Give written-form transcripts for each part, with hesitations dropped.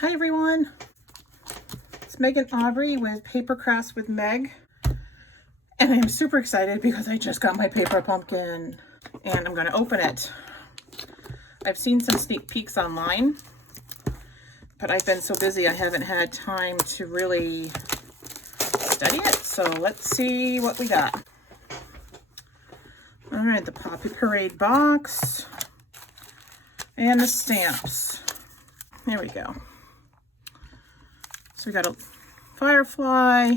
Hi everyone, it's Megan Aubrey with Paper Crafts with Meg, and I'm super excited because I just got my paper pumpkin and I'm going to open it. I've seen some sneak peeks online, but I've been so busy I haven't had time to really study it, so let's see what we got. All right, the Poppy Parade box and the stamps. There we go. So we got a Firefly,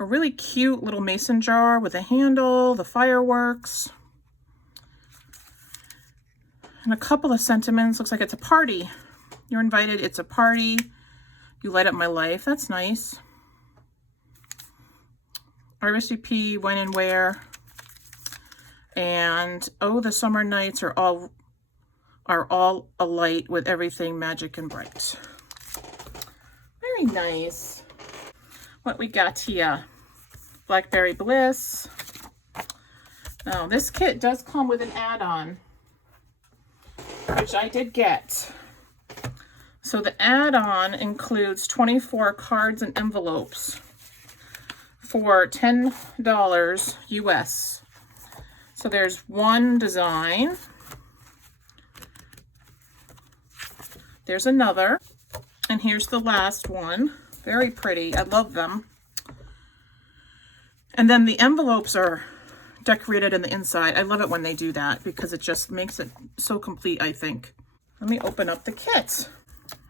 a really cute little mason jar with a handle, the fireworks, and a couple of sentiments. Looks like it's a party. You're invited, it's a party. You light up my life. That's nice. RSVP, when and where. And oh, the summer nights are all alight with everything magic and bright. Very nice. What we got here? Blackberry Bliss. Now this kit does come with an add-on, which I did get. So the add-on includes 24 cards and envelopes for $10 US. So there's one design. There's another. And here's the last one. Very pretty. I love them. And then the envelopes are decorated in the inside. I love it when they do that because it just makes it so complete, I think. Let me open up the kit.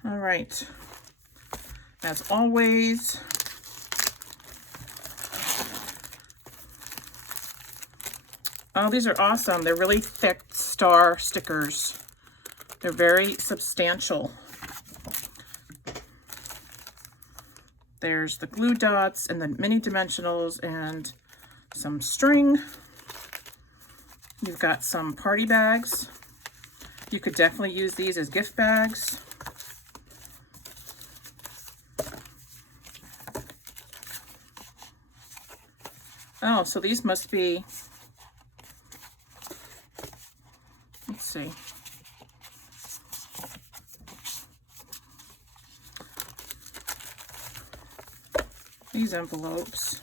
All right. As always, oh, these are awesome. They're really thick star stickers. They're very substantial. There's the glue dots and the mini dimensionals and some string. You've got some party bags. You could definitely use these as gift bags. Oh, so these must be, let's see. These envelopes.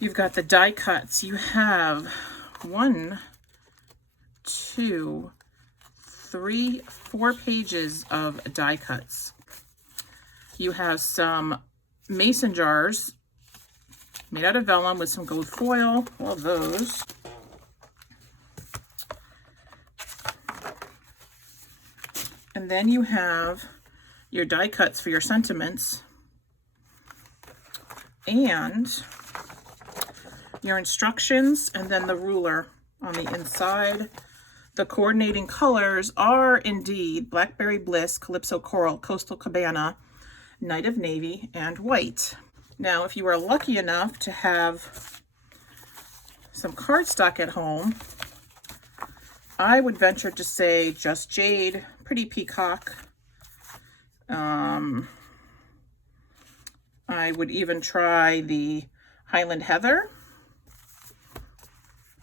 You've got the die cuts. You have 1, 2, 3, 4 pages of die cuts. You have some mason jars made out of vellum with some gold foil. Love those. And then you have your die cuts for your sentiments and your instructions, and then the ruler on the inside. The coordinating colors are indeed Blackberry Bliss, Calypso Coral, Coastal Cabana, Night of Navy, and White. Now, if you are lucky enough to have some cardstock at home, I would venture to say Just Jade, Pretty Peacock. I would even try the Highland Heather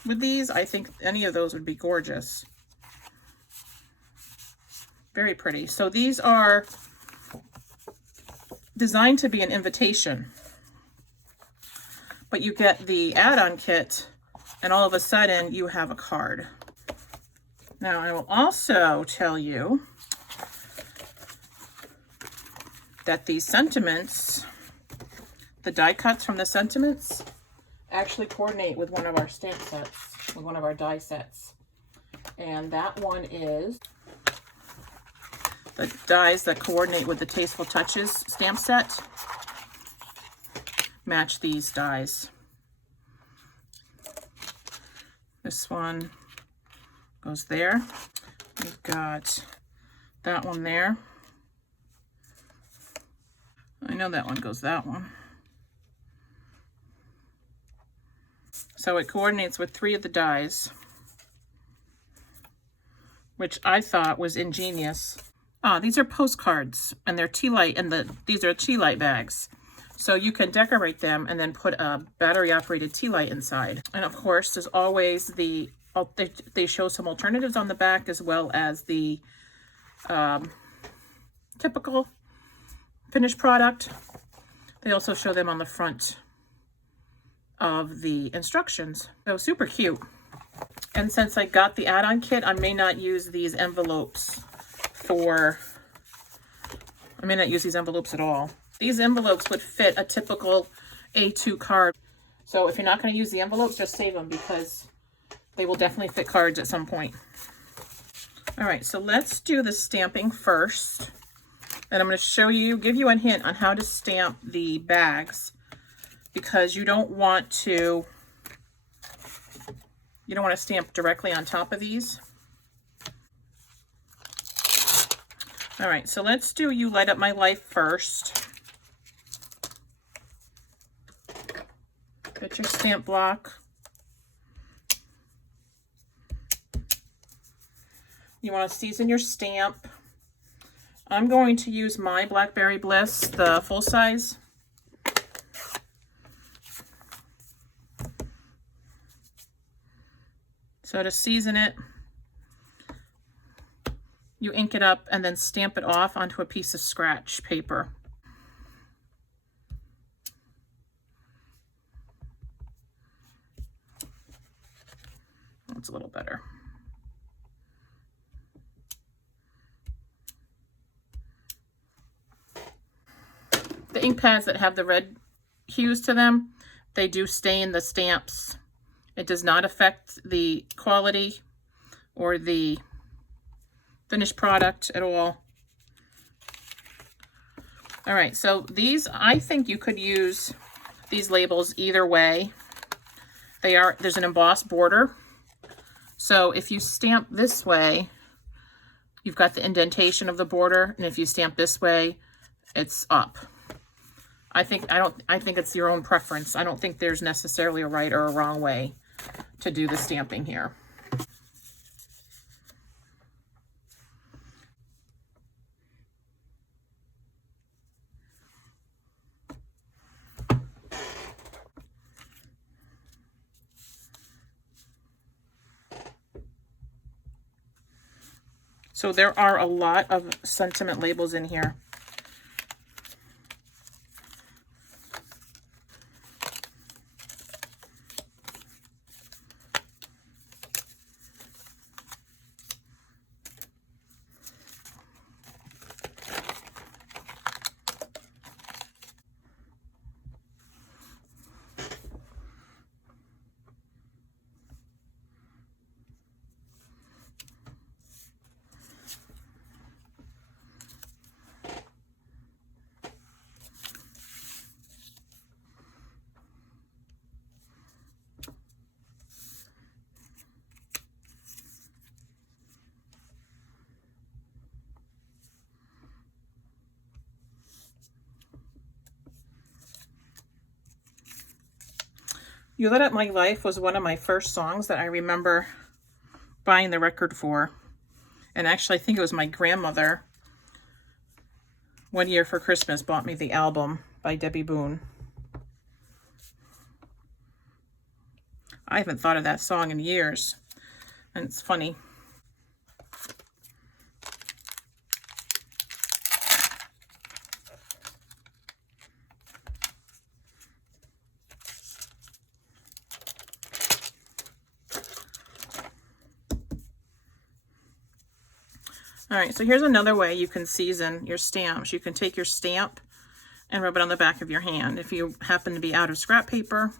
with these. I think any of those would be gorgeous. Very pretty. So these are designed to be an invitation, but you get the add-on kit and all of a sudden you have a card. Now I will also tell you that these sentiments, the die cuts from the sentiments, actually coordinate with one of our stamp sets, with one of our die sets. And that one is the dies that coordinate with the Tasteful Touches stamp set. Match these dies. This one goes there. We've got that one there. I know that one goes that one. So it coordinates with 3 of the dies, which I thought was ingenious. Ah, these are postcards, and they're tea light, and these are tea light bags. So you can decorate them and then put a battery-operated tea light inside. And of course, there's always the they show some alternatives on the back, as well as the typical finished product. They also show them on the front of the instructions. So super cute. And since I got the add-on kit, I may not use these envelopes at all. These envelopes would fit a typical A2 card. So if you're not going to use the envelopes, just save them because they will definitely fit cards at some point. All right, so let's do the stamping first. And I'm going to give you a hint on how to stamp the bags, because you don't want to stamp directly on top of these. All right, so let's do You Light Up My Life first. Get your stamp block. You want to season your stamp. I'm going to use my Blackberry Bliss, the full size. So to season it, you ink it up and then stamp it off onto a piece of scratch paper. That's a little better. The ink pads that have the red hues to them, they do stain the stamps. It does not affect the quality or the finished product at all. All right, so these, I think you could use these labels either way. There's an embossed border. So if you stamp this way, you've got the indentation of the border, and if you stamp this way, it's up. I think it's your own preference. I don't think there's necessarily a right or a wrong way to do the stamping here. So there are a lot of sentiment labels in here. You Lit Up My Life was one of my first songs that I remember buying the record for. And actually, I think it was my grandmother, one year for Christmas, bought me the album by Debbie Boone. I haven't thought of that song in years, and it's funny. All right, so here's another way you can season your stamps. You can take your stamp and rub it on the back of your hand. If you happen to be out of scrap paper,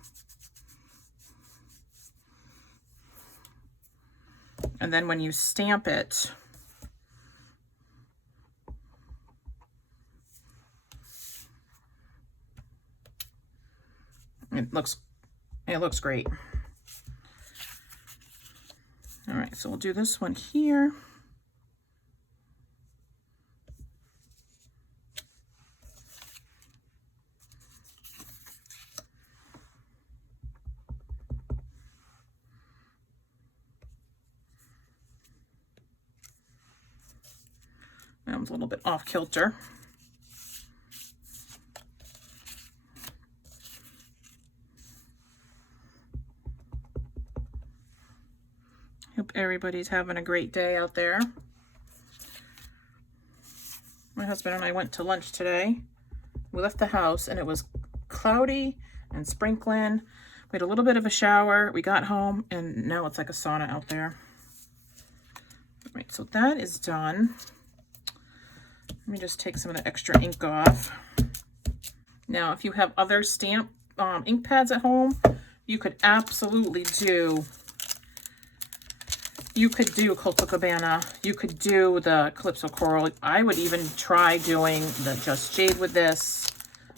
and then when you stamp it, it looks great. All right, so we'll do this one here. That was a little bit off kilter. Hope everybody's having a great day out there. My husband and I went to lunch today. We left the house and it was cloudy and sprinkling. We had a little bit of a shower. We got home and now it's like a sauna out there. All right, so that is done. Let me just take some of the extra ink off. Now, if you have other stamp ink pads at home, you could absolutely do, you could do Copacabana, you could do the Calypso Coral. I would even try doing the Just Jade with this,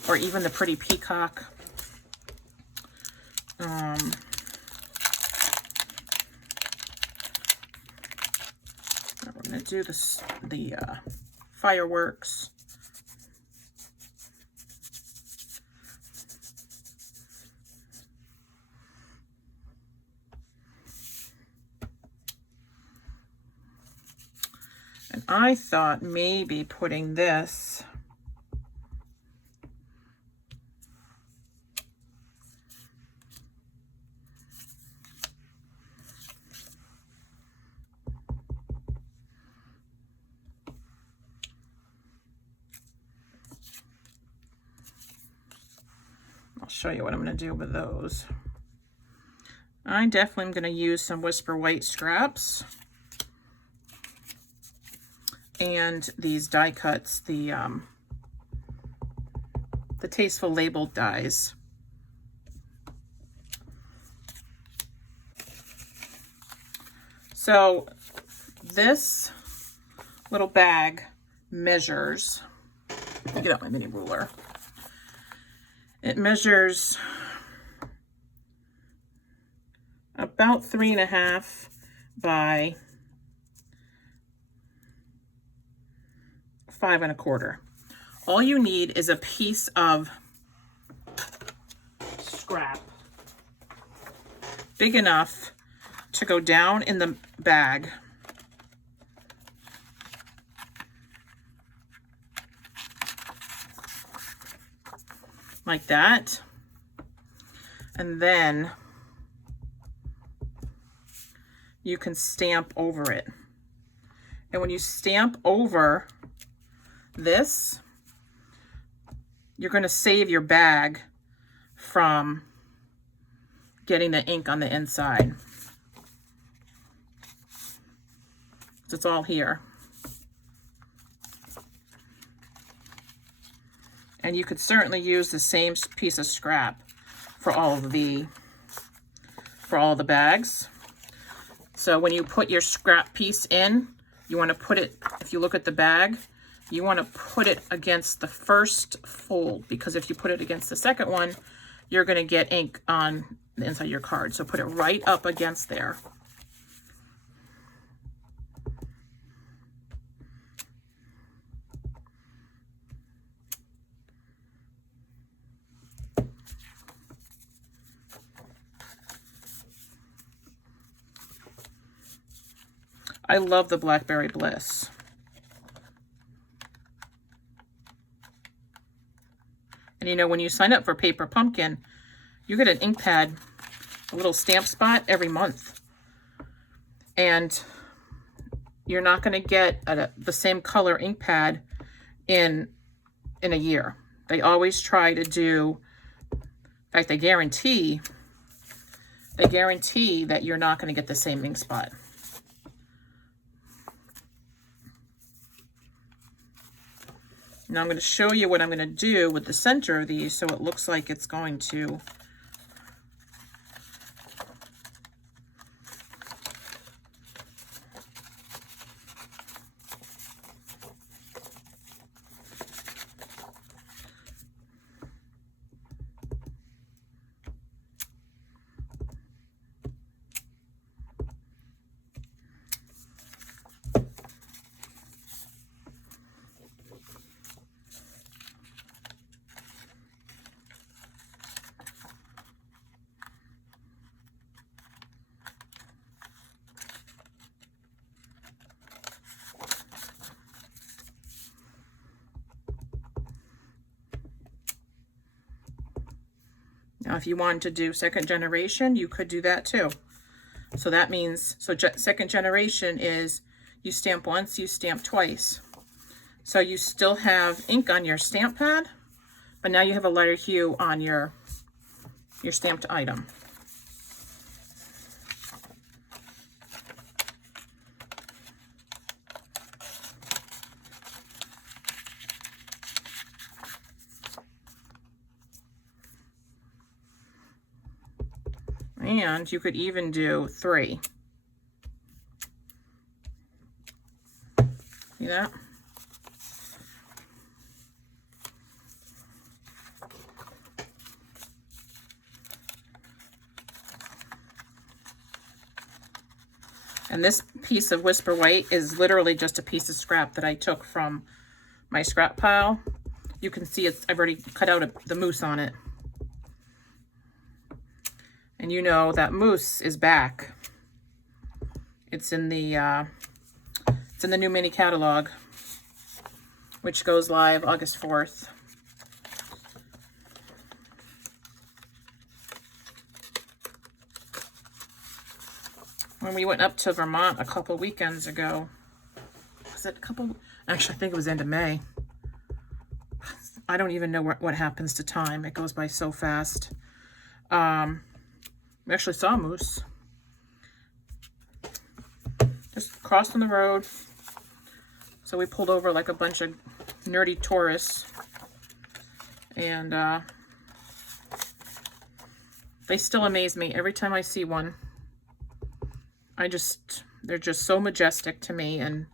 or even the Pretty Peacock. I'm going to do this, the Fireworks. And I thought maybe putting this I'll show you what I'm going to do with those. I definitely am going to use some Whisper White scraps and these die cuts, the Tasteful Labeled dies. So this little bag measures, let me get out my mini ruler. It measures about 3.5 by 5.25. All you need is a piece of scrap big enough to go down in the bag. Like that. And then you can stamp over it. And when you stamp over this, you're going to save your bag from getting the ink on the inside. So it's all here. And you could certainly use the same piece of scrap for all of the bags. So when you put your scrap piece in, you want to put it, if you look at the bag, you want to put it against the first fold, because if you put it against the second one, you're going to get ink on the inside of your card. So put it right up against there. I love the Blackberry Bliss. And you know, when you sign up for Paper Pumpkin, you get an ink pad, a little stamp spot every month. And you're not going to get the same color ink pad in a year. They always try to do, in fact, they guarantee that you're not going to get the same ink spot. Now I'm going to show you what I'm going to do with the center of these so it looks like it's going to Now, if you wanted to do second generation, you could do that too. So that means, second generation is you stamp once, you stamp twice. So you still have ink on your stamp pad, but now you have a lighter hue on your stamped item. And you could even do 3. See that? And this piece of Whisper White is literally just a piece of scrap that I took from my scrap pile. You can see I've already cut out the mousse on it. And you know that mousse is back. It's in the new mini catalog, which goes live August 4th. When we went up to Vermont a couple weekends ago, was it a couple? Actually, I think it was end of May. I don't even know what happens to time. It goes by so fast. We actually saw a moose. Just crossing the road. So we pulled over like a bunch of nerdy tourists. And they still amaze me every time I see one. They're just so majestic to me, and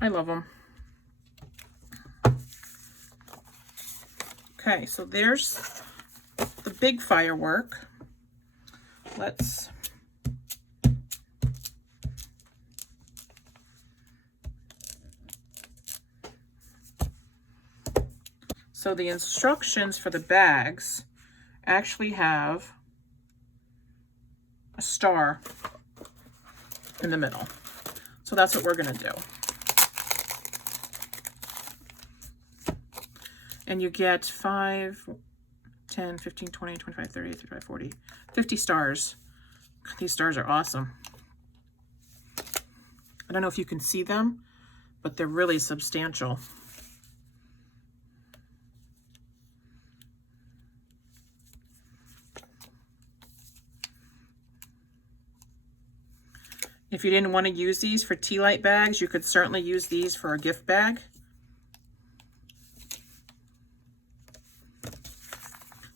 I love them. Okay, so there's the big firework. So the instructions for the bags actually have a star in the middle. So that's what we're going to do. And you get 5, 10, 15, 20, 25, 30, 35, 40, 50 stars. These stars are awesome. I don't know if you can see them, but they're really substantial. If you didn't want to use these for tea light bags, you could certainly use these for a gift bag.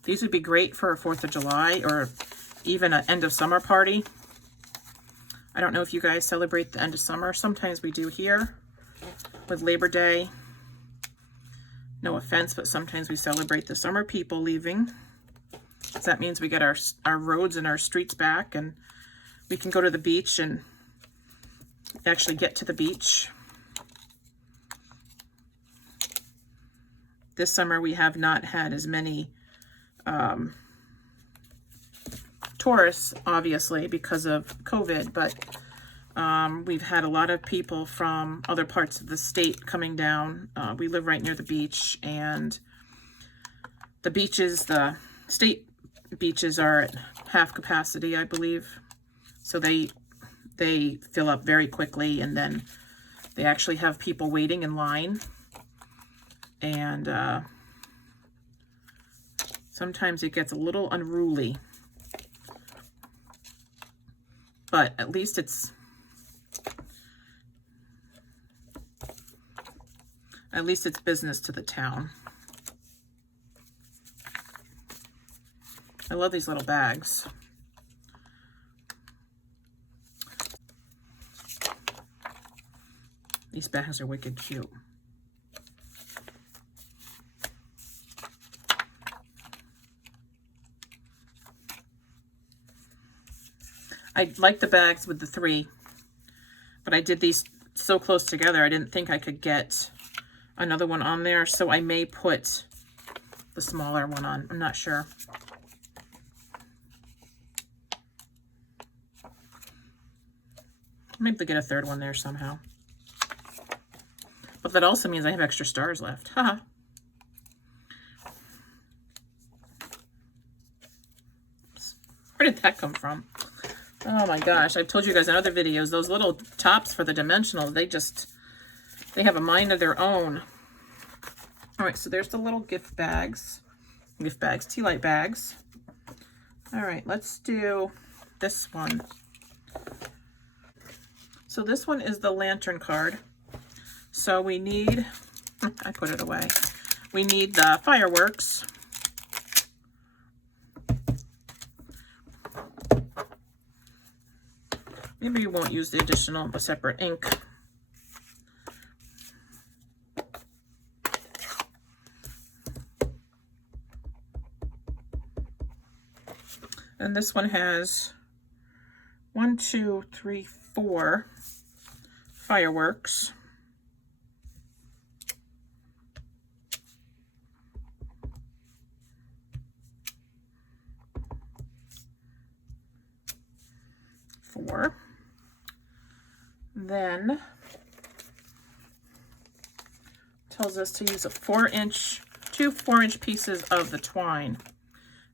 These would be great for a 4th of July or even an end of summer party. I don't know if you guys celebrate the end of summer. Sometimes we do here with Labor Day. No offense, but sometimes we celebrate the summer people leaving. So that means we get our roads and our streets back, and we can go to the beach and actually get to the beach. This summer we have not had as many tourists, obviously, because of COVID, but we've had a lot of people from other parts of the state coming down. We live right near the beach, and the beaches, the state beaches are at half capacity, I believe. So they fill up very quickly, and then they actually have people waiting in line. And sometimes it gets a little unruly. But at least it's business to the town. I love these little bags. These bags are wicked cute. I like the bags with the 3, but I did these so close together, I didn't think I could get another one on there, so I may put the smaller one on. I'm not sure. Maybe get a 3rd one there somehow. But that also means I have extra stars left. Haha. Where did that come from? Oh my gosh, I've told you guys in other videos, those little tops for the dimensionals, they have a mind of their own. All right, so there's the little gift bags, tea light bags. All right, let's do this one. So this one is the lantern card. So we need, I put it away. We need the fireworks. Maybe you won't use the additional, separate ink. And this one has 1, 2, 3, 4 fireworks. Then tells us to use a 4-inch, 2 4-inch pieces of the twine.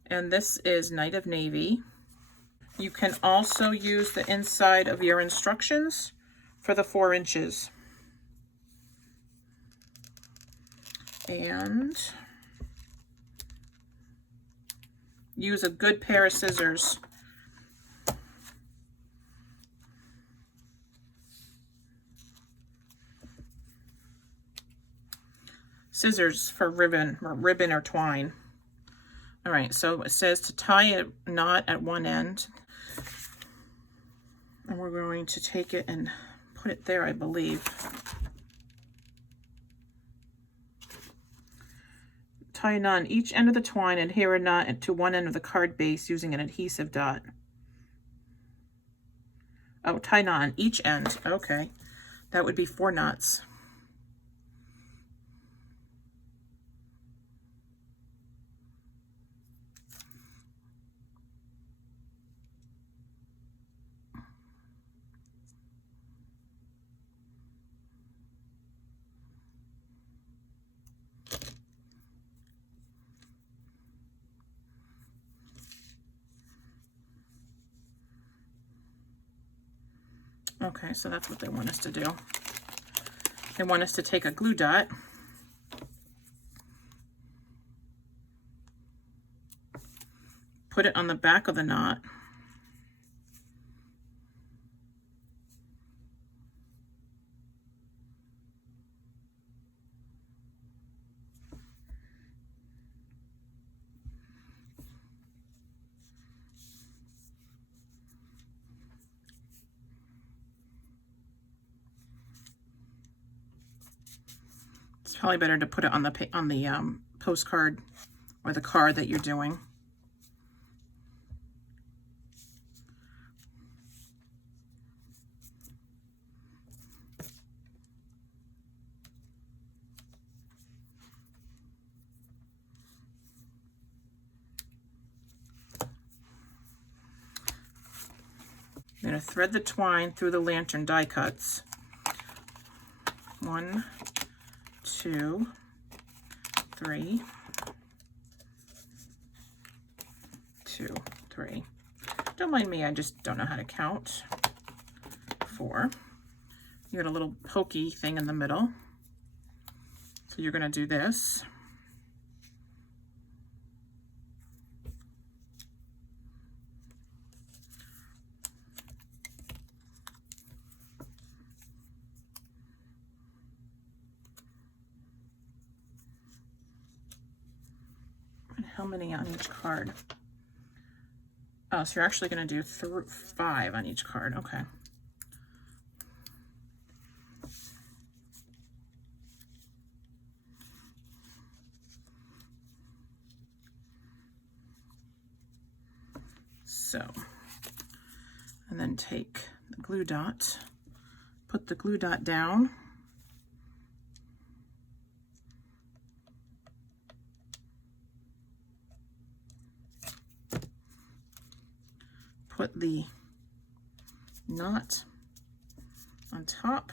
And this is Night of Navy. You can also use the inside of your instructions for the 4 inches. And use a good pair of scissors. Scissors for ribbon or twine. All right, so it says to tie a knot at one end. And we're going to take it and put it there, I believe. Tie a knot on each end of the twine and adhere a knot to one end of the card base using an adhesive dot. Oh, tie knot on each end. Okay, that would be 4 knots. Okay, so that's what they want us to do. They want us to take a glue dot, put it on the back of the knot, it's probably better to put it on the postcard or the card that you're doing. I'm going to thread the twine through the lantern die cuts. 1, 2, 3, 2, 3. Don't mind me, I just don't know how to count. 4. You got a little pokey thing in the middle. So you're going to do this. How many on each card? Oh, so you're actually going to do 5 on each card. Okay. So, and then take the glue dot, put the glue dot down. Put the knot on top,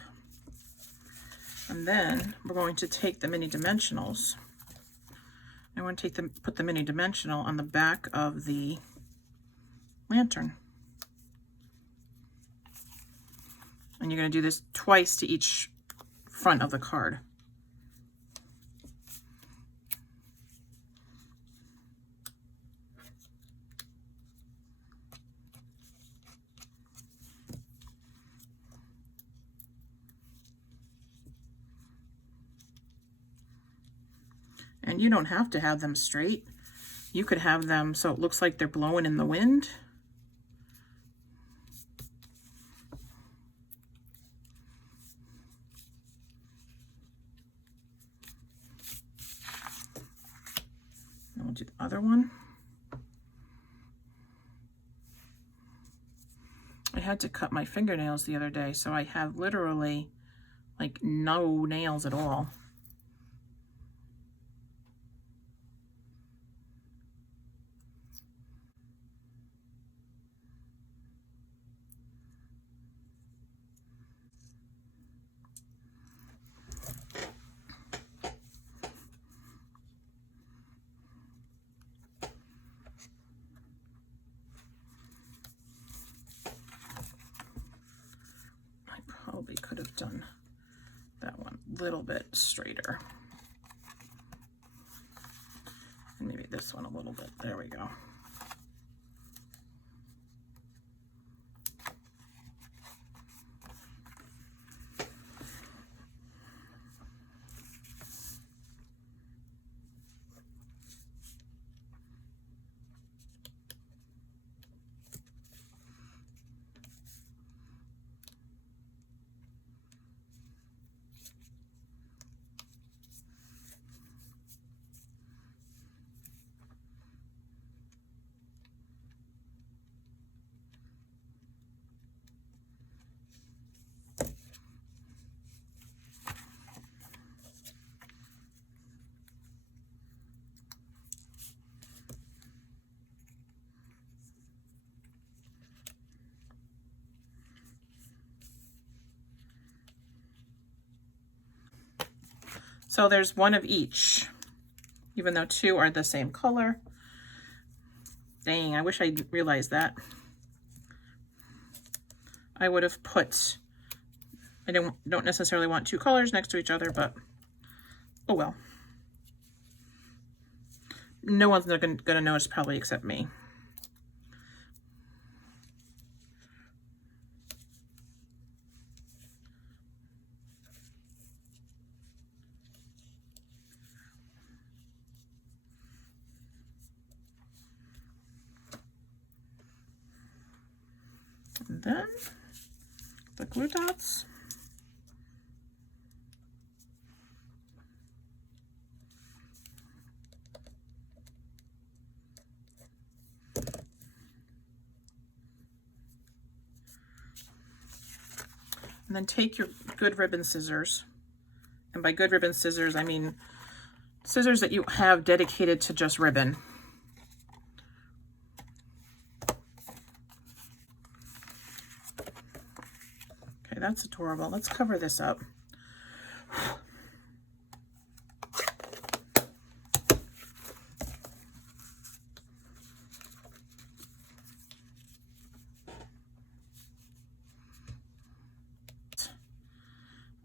and then we're going to take the mini dimensionals. I want to put the mini dimensional on the back of the lantern. And you're going to do this twice to each front of the card. And you don't have to have them straight. You could have them so it looks like they're blowing in the wind. And we'll do the other one. I had to cut my fingernails the other day, so I have literally like no nails at all. Probably could have done that one a little bit straighter. And maybe this one a little bit. There we go. So there's one of each, even though two are the same color. Dang, I wish I realized that. I would have put, I don't necessarily want two colors next to each other, but oh well. No one's gonna notice probably except me. And then the glue dots. And then take your good ribbon scissors. And by good ribbon scissors, I mean scissors that you have dedicated to just ribbon. Okay, that's adorable. Let's cover this up.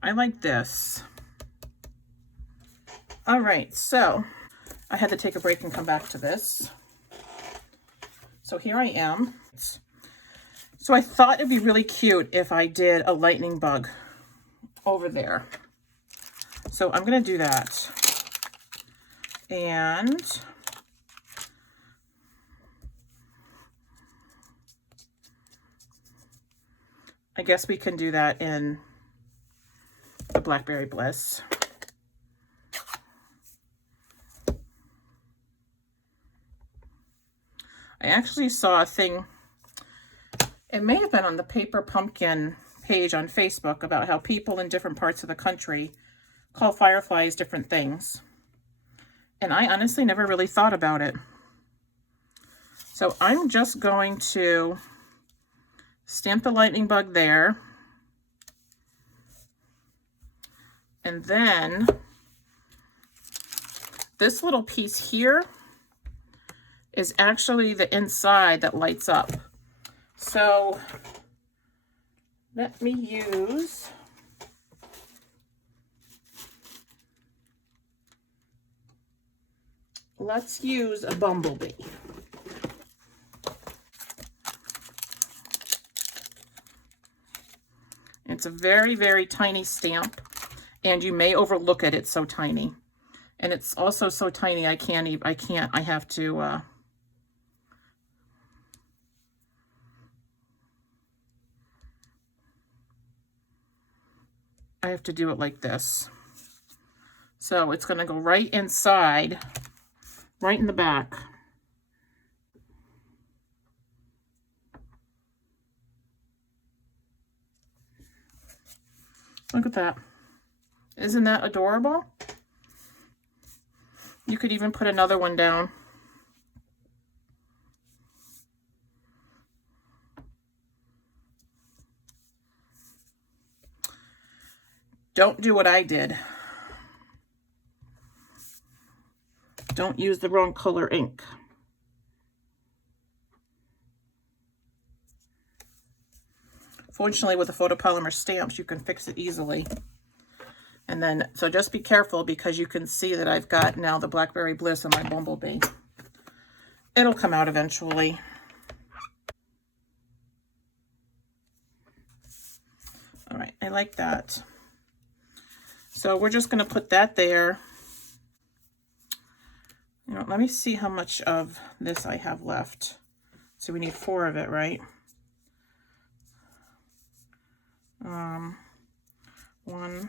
I like this. All right, so I had to take a break and come back to this. So here I am. So I thought it'd be really cute if I did a lightning bug over there. So I'm gonna do that. And I guess we can do that in the Blackberry Bliss. I actually saw a thing, it may have been on the Paper Pumpkin page on Facebook, about how people in different parts of the country call fireflies different things. And I honestly never really thought about it. So I'm just going to stamp the lightning bug there. And then this little piece here is actually the inside that lights up. So Let me use let's use a bumblebee. It's a very, very tiny stamp, and you may overlook it. It's so tiny. And it's also so tiny I have to do it like this. So it's going to go right inside, right in the back. Look at that. Isn't that adorable? You could even put another one down. Don't do what I did. Don't use the wrong color ink. Fortunately, with the photopolymer stamps, you can fix it easily. And then, so just be careful, because you can see that I've got now the Blackberry Bliss on my bumblebee. It'll come out eventually. All right, I like that. So we're just going to put that there. You know, let me see how much of this I have left. So we need 4 of it, right? 1,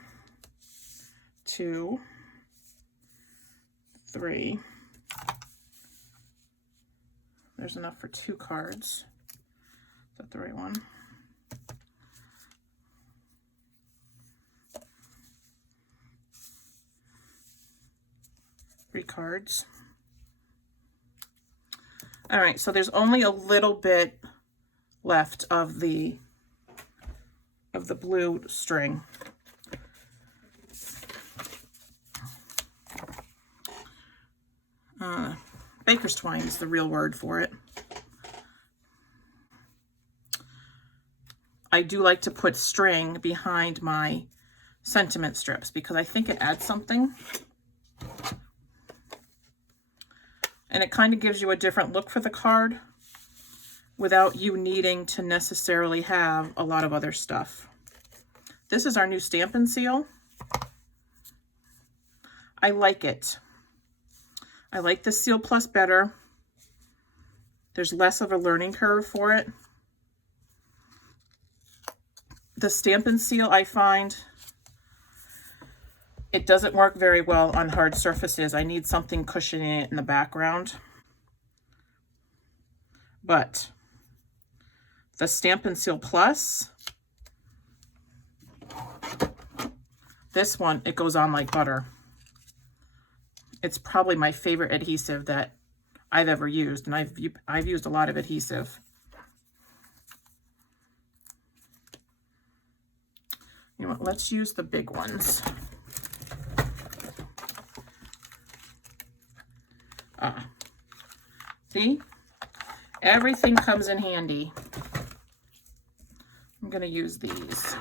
2, 3. There's enough for 2 cards. Is that the right one? Three cards. All right, so there's only a little bit left of the blue string. Baker's twine is the real word for it. I do like to put string behind my sentiment strips because I think it adds something. And it kind of gives you a different look for the card without you needing to necessarily have a lot of other stuff. This is our new Stampin' seal. I like it. I like the Seal Plus better. There's less of a learning curve for it. The Stampin' seal, I find, it doesn't work very well on hard surfaces. I need something cushioning it in the background. But the Stampin' Seal Plus, this one, it goes on like butter. It's probably my favorite adhesive that I've ever used, and I've used a lot of adhesive. You know what, let's use the big ones. See? Everything comes in handy. I'm going to use these.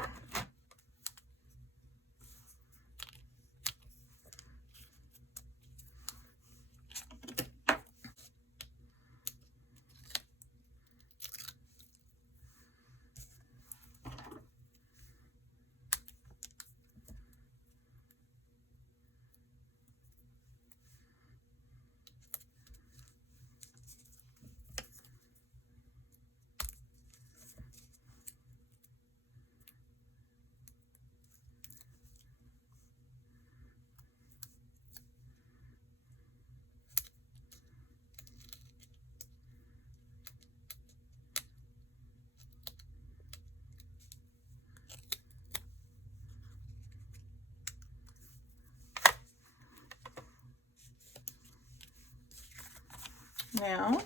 Now,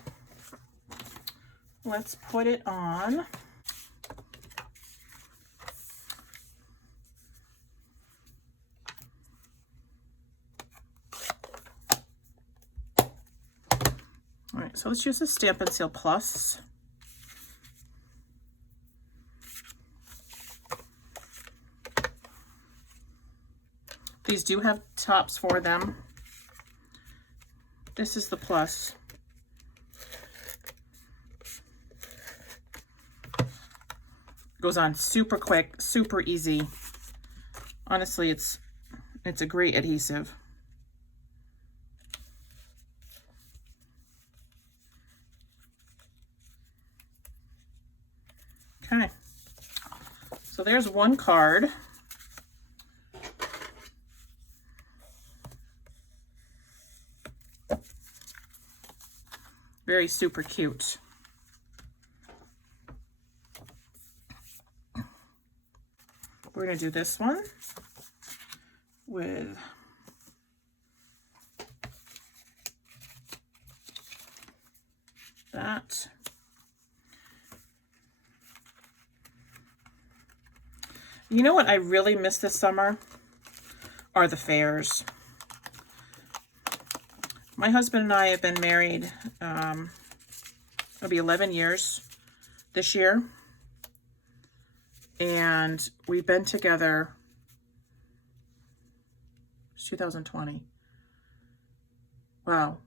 let's put it on. All right, so let's use the Stampin' Seal Plus. These do have tops for them. This is the plus. Goes on super quick, super easy. Honestly, it's a great adhesive. Okay. So there's one card. Very super cute. We're going to do this one with that. You know what I really miss this summer are the fairs. My husband and I have been married, it'll be 11 years this year. And we've been together, it's 2020. Wow.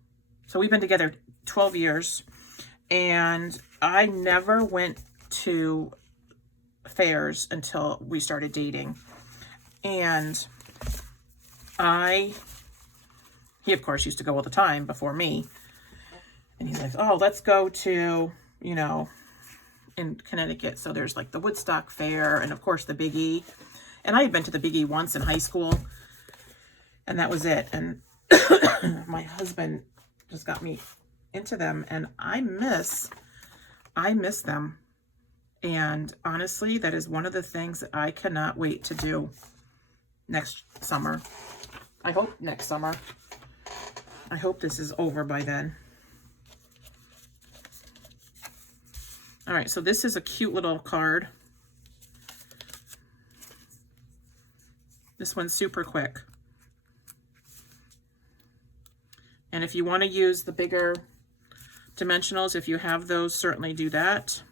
So we've been together 12 years, and I never went to fairs until we started dating. And he of course used to go all the time before me. And he's like, oh, let's go to, you know, in Connecticut. So there's like the Woodstock Fair and of course the Big E. And I had been to the Big E once in high school, and that was it. And my husband just got me into them, and I miss them. And honestly, that is one of the things that I cannot wait to do next summer. I hope next summer. I hope this is over by then. All right, so this is a cute little card. This one's super quick. And if you want to use the bigger dimensionals, if you have those, certainly do that.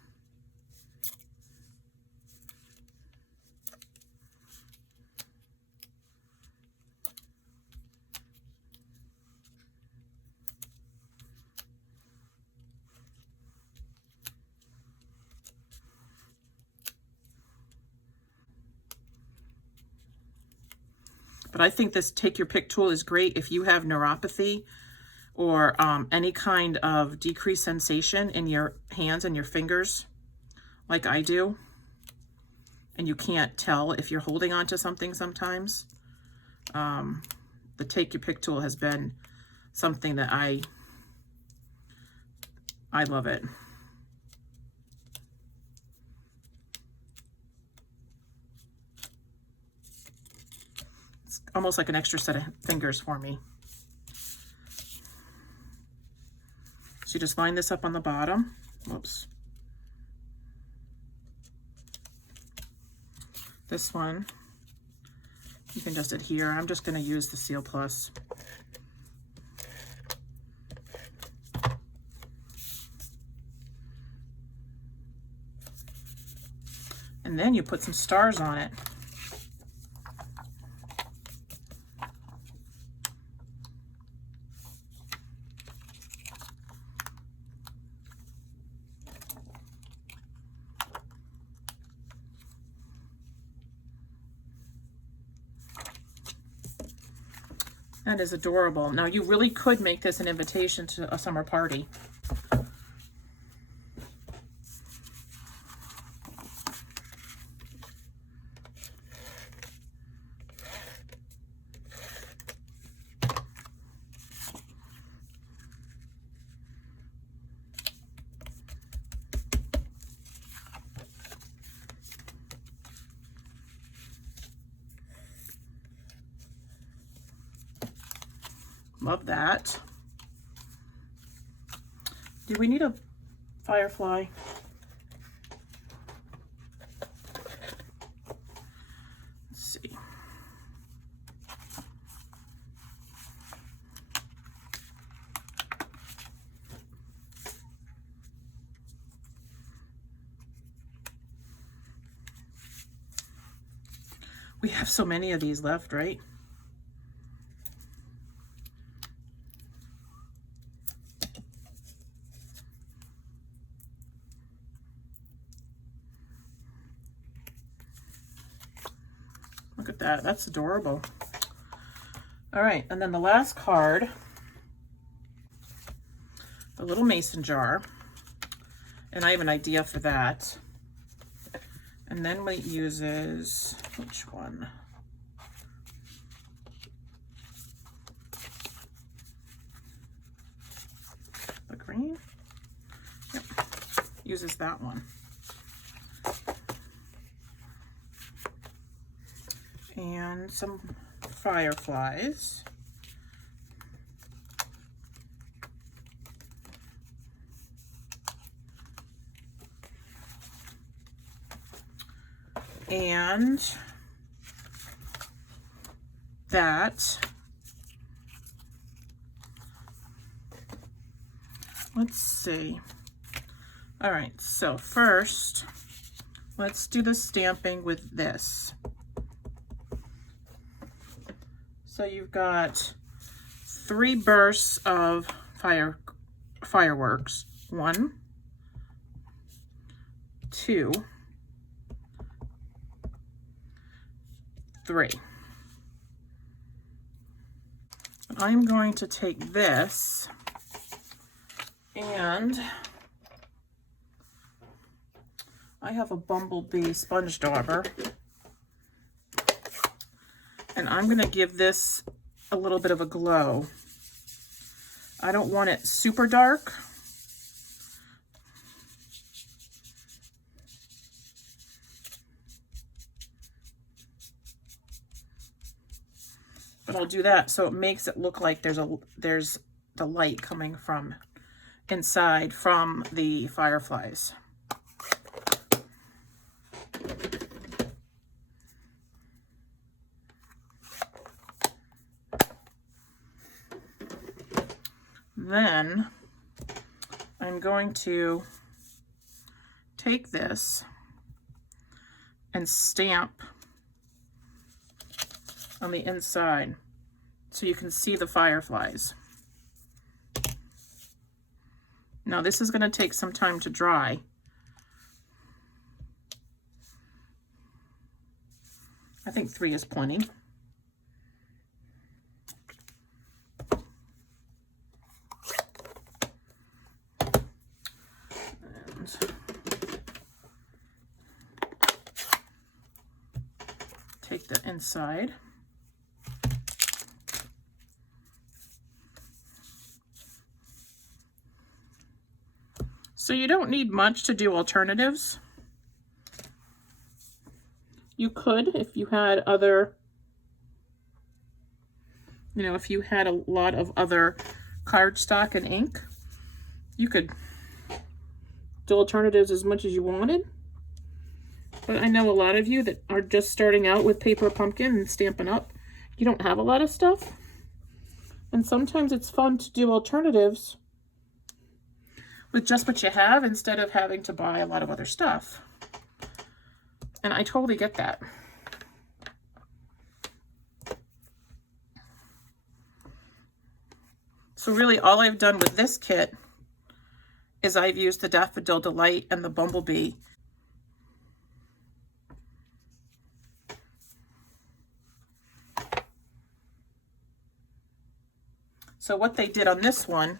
But I think this Take Your Pick tool is great if you have neuropathy or any kind of decreased sensation in your hands and your fingers, like I do, and you can't tell if you're holding on to something sometimes. The Take Your Pick tool has been something that I love it. Almost like an extra set of fingers for me. So you just line this up on the bottom. Whoops. This one, you can just adhere. I'm just going to use the Seal Plus. And then you put some stars on it. That is adorable. Now, you really could make this an invitation to a summer party. Love that. Do we need a Firefly? Let's see. We have so many of these left, right? Look at that. That's adorable. All right, and then the last card, the little mason jar. And I have an idea for that. And then it uses, which one? The green? Yep, uses that one. And some fireflies. And that, let's see. All right, so first, let's do the stamping with this. So you've got 3 bursts of fireworks. 1, 2, 3. I'm going to take this and I have a bumblebee sponge dauber, and I'm going to give this a little bit of a glow. I don't want it super dark. But I'll do that so it makes it look like there's the light coming from inside from the fireflies. Then I'm going to take this and stamp on the inside so you can see the fireflies. Now this is going to take some time to dry. I think 3 is plenty. And take the inside. So you don't need much to do alternatives. You could, if you had other, if you had a lot of other cardstock and ink, you could do alternatives as much as you wanted. But I know a lot of you that are just starting out with paper pumpkin and Stampin' Up, you don't have a lot of stuff. And sometimes it's fun to do alternatives with just what you have instead of having to buy a lot of other stuff. And I totally get that. So really all I've done with this kit is I've used the Daffodil Delight and the Bumblebee. So what they did on this one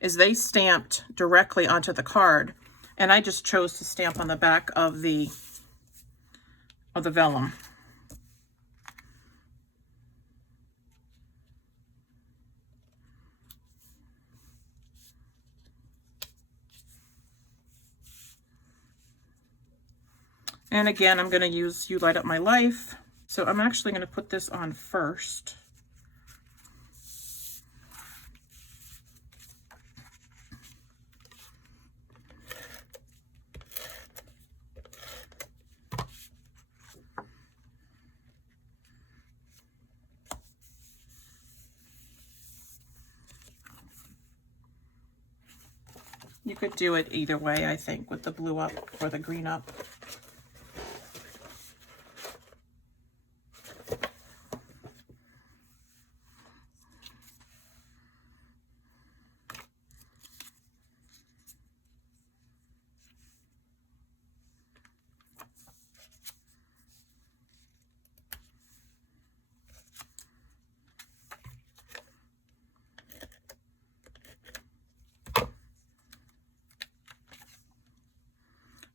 is they stamped directly onto the card, and I just chose to stamp on the back of the vellum. And again, I'm going to use You Light Up My Life. So I'm actually going to put this on first. You could do it either way, I think, with the blue up or the green up.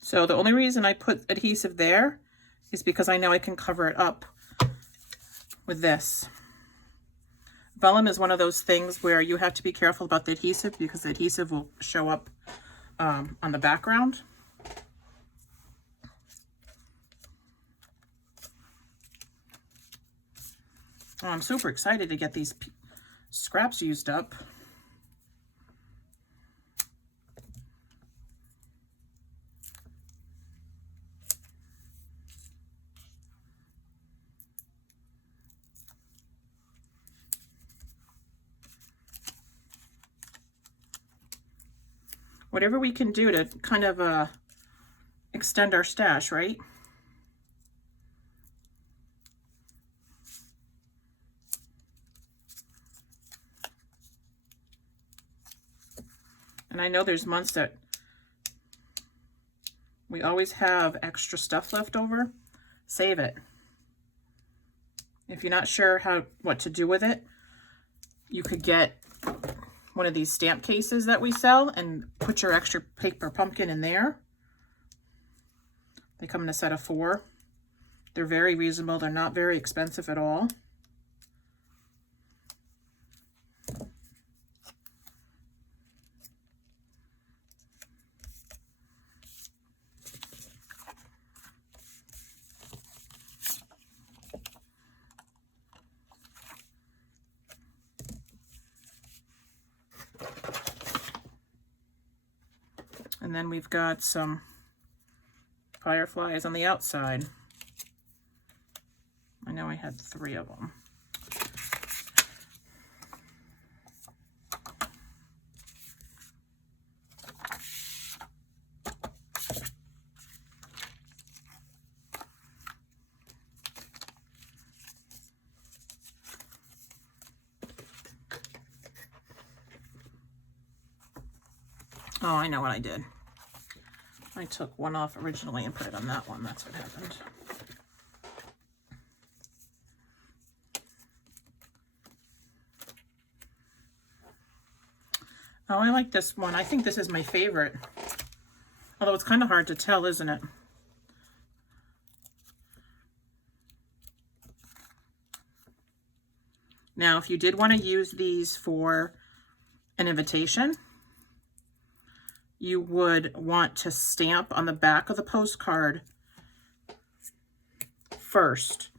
So the only reason I put adhesive there is because I know I can cover it up with this. Vellum is one of those things where you have to be careful about the adhesive because the adhesive will show up on the background. Oh, I'm super excited to get these scraps used up. Whatever we can do to kind of extend our stash, right? And I know there's months that we always have extra stuff left over. Save it. If you're not sure what to do with it, you could get one of these stamp cases that we sell and put your extra paper pumpkin in there. They come in a set of 4. They're very reasonable. They're not very expensive at all. And then we've got some fireflies on the outside. I know I had 3 of them. Oh, I know what I did. I took one off originally and put it on that one. That's what happened. Oh, I like this one. I think this is my favorite. Although it's kind of hard to tell, isn't it? Now, if you did want to use these for an invitation, you would want to stamp on the back of the postcard first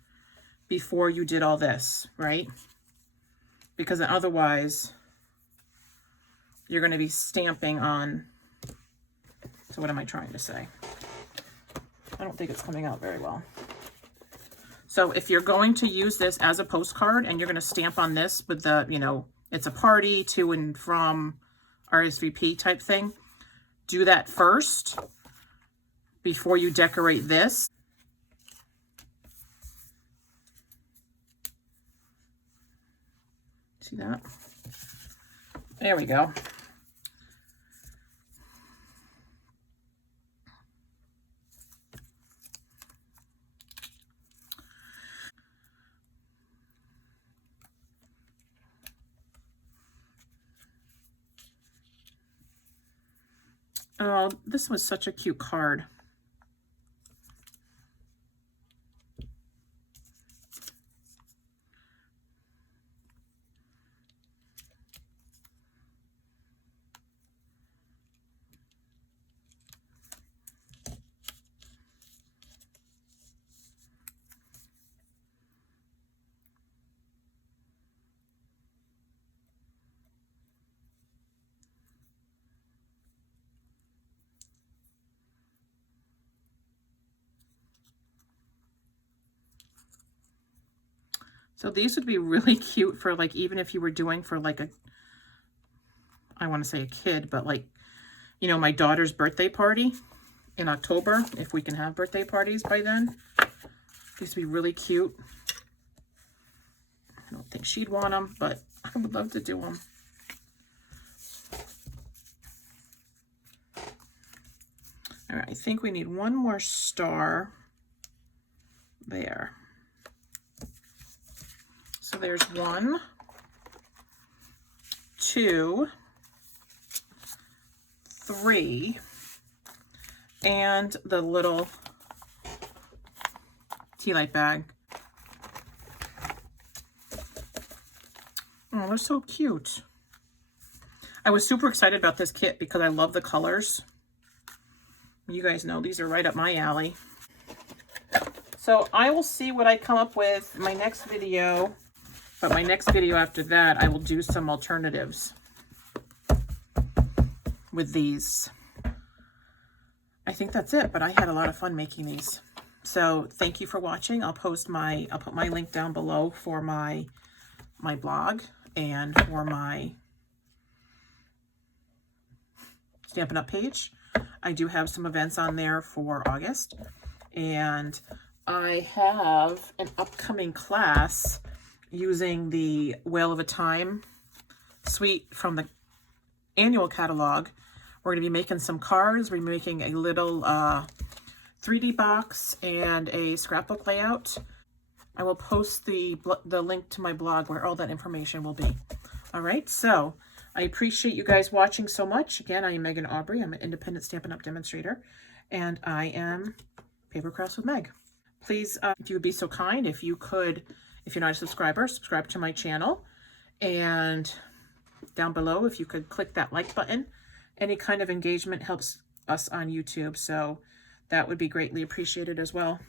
before you did all this, right? Because otherwise you're going to be stamping on, so what am I trying to say? I don't think it's coming out very well. So if you're going to use this as a postcard and you're going to stamp on this with the, you know, it's a party, to and from, RSVP type thing, do that first before you decorate this. See that? There we go. Oh, this was such a cute card. So these would be really cute for, like, even if you were doing for like I want to say a kid, but like, you know, my daughter's birthday party in October, if we can have birthday parties by then. These would be really cute. I don't think she'd want them, but I would love to do them. All right, I think we need one more star there. So there's 1, 2, 3, and the little tea light bag. Oh, they're so cute. I was super excited about this kit because I love the colors. You guys know these are right up my alley. So I will see what I come up with in my next video. But my next video after that, I will do some alternatives with these. I think that's it, but I had a lot of fun making these. So thank you for watching. I'll put my link down below for my blog and for my Stampin' Up page. I do have some events on there for August, and I have an upcoming class using the Whale of a Time suite from the annual catalog. We're going to be making some cards. We're making a little 3D box and a scrapbook layout. I will post the link to my blog where all that information will be. All right, so I appreciate you guys watching so much. Again, I am Megan Aubrey. I'm an independent Stampin' Up demonstrator, and I am Paper Crafts with Meg. Please, if you would be so kind, if you could, if you're not a subscriber, subscribe to my channel. And down below, if you could click that like button. Any kind of engagement helps us on YouTube, so that would be greatly appreciated as well.